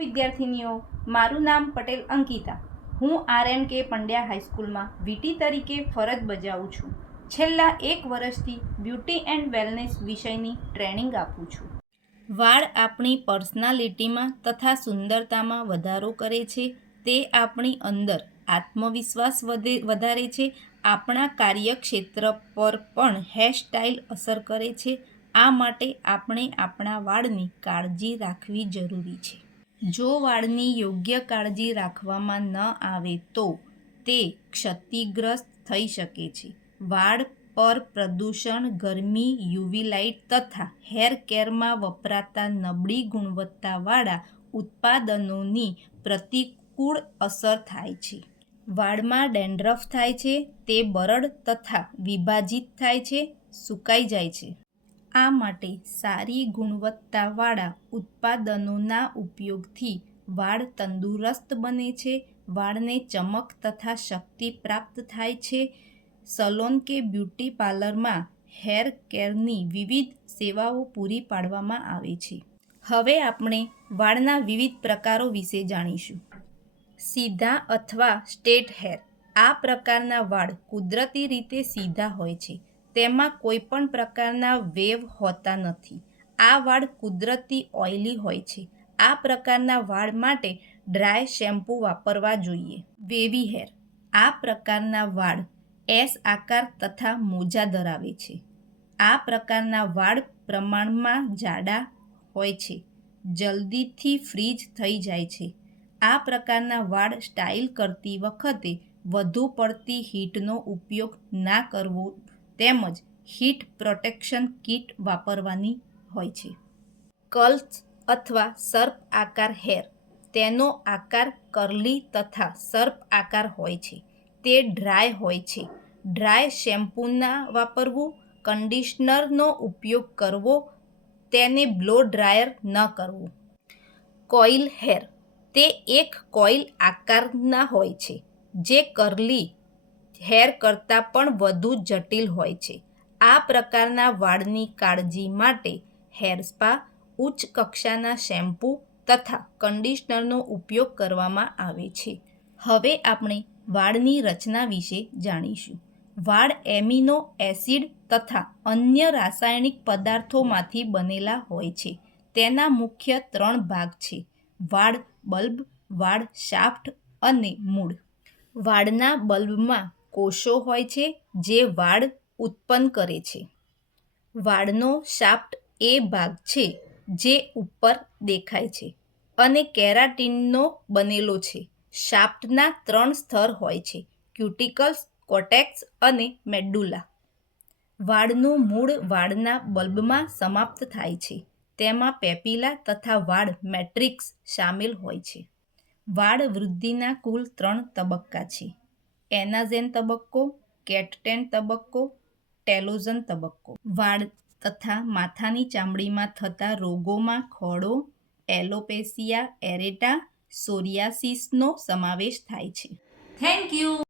વિદ્યાર્થીનીઓ, મારું નામ પટેલ અંકિતા. હું આર એન કે પંડ્યા હાઈસ્કૂલમાં વીટી તરીકે ફરજ બજાવું છું. છેલ્લા એક વર્ષથી બ્યુટી એન્ડ વેલનેસ વિષયની ટ્રેનિંગ આપું છું. વાળ આપણી પર્સનાલિટીમાં તથા સુંદરતામાં વધારો કરે છે, તે આપણી અંદર આત્મવિશ્વાસ વધે, વધારે છે, આપણા કાર્યક્ષેત્ર પર પણ હેરસ્ટાઇલ અસર કરે છે, આ માટે આપણે આપણા વાળની કાળજી રાખવી જરૂરી છે. જો વાળની યોગ્ય કાળજી રાખવામાં ન આવે તો તે ક્ષતિગ્રસ્ત થઈ શકે છે. વાળ પર પ્રદૂષણ, ગરમી, યુવી લાઇટ તથા હેર કેરમાં વપરાતા નબળી ગુણવત્તાવાળા ઉત્પાદનોની પ્રતિકૂળ અસર થાય છે. વાળમાં ડેન્ડ્રફ થાય છે, તે બરડ તથા વિભાજિત થાય છે, સુકાઈ જાય છે. આ માટે સારી ગુણવત્તાવાળા ઉત્પાદનોના ઉપયોગથી વાળ તંદુરસ્ત બને છે, વાળને ચમક તથા શક્તિ પ્રાપ્ત થાય છે. સલોન કે બ્યુટી પાર્લરમાં હેર કેરની વિવિધ સેવાઓ પૂરી પાડવામાં આવે છે. હવે આપણે વાળના વિવિધ પ્રકારો વિશે જાણીશું. સીધા અથવા સ્ટેટ હેર. આ પ્રકારના વાળ કુદરતી રીતે સીધા હોય છે. તેમાં કોઈ પણ પ્રકારના વેવ હોતા નથી. આ વાળ કુદરતી ઓઇલી હોય છે. આ પ્રકારના વાળ માટે ડ્રાય શેમ્પૂ વાપરવા જોઈએ. Wavy hair. આ પ્રકારના વાળ એસ આકાર તથા મોજા ધરાવે છે. આ પ્રકારના વાળ પ્રમાણમાં જાડા હોય છે. જલ્દીથી ફ્રીજ થઈ જાય છે. આ પ્રકારના વાળ સ્ટાઇલ કરતી વખતે વધુ પડતી હીટનો ઉપયોગ ના કરવો તેમજ હીટ પ્રોટેક્શન કીટ વાપરવાની હોય છે. કર્લ્સ અથવા સર્પ આકાર હેર. તેનો આકાર કર્લી તથા સર્પ આકાર હોય છે. તે ડ્રાય હોય છે. ડ્રાય શેમ્પૂના વાપરવું, કન્ડિશનરનો ઉપયોગ કરવો, તેને બ્લો ડ્રાયર ન કરવું. Coil hair. તે એક કોઇલ આકારના હોય છે, જે કર્લી હેર કરતાં પણ વધુ જટિલ હોય છે. આ પ્રકારના વાળની કાળજી માટે હેર સ્પા, ઉચ્ચ કક્ષાના શેમ્પૂ તથા કન્ડિશનરનો ઉપયોગ કરવામાં આવે છે. હવે આપણે વાળની રચના વિશે જાણીશું. વાળ એમિનો એસિડ તથા અન્ય રાસાયણિક પદાર્થોમાંથી બનેલા હોય છે. તેના મુખ્ય ત્રણ ભાગ છે. વાળ બલ્બ, વાળ શાફ્ટ અને મૂળ. વાળના બલ્બમાં કોષો હોય છે જે વાળ ઉત્પન્ન કરે છે. વાળનો શાફ્ટ એ ભાગ છે જે ઉપર દેખાય છે અને કેરાટીનનો બનેલો છે. શાફ્ટના ત્રણ સ્તર હોય છે, ક્યુટિકલ્સ, કોટેક્સ અને મેડુલા વાળનું મૂળ વાળના બલ્બમાં સમાપ્ત થાય છે, તેમાં પેપીલા તથા વાળ મેટ્રિક્સ સામેલ હોય છે. વાળ વૃદ્ધિના કુલ ત્રણ તબક્કા છે. એનાઝેન તબક્કો, કેટટેન તબક્કો ટેલોઝન તબક્કો. વાળ તથા માથાની ચામડીમાં થતા રોગોમાં ખોડો એલોપેસિયા, એરેટા, સોરિયાસિસનો સમાવેશ થાય છે. Thank you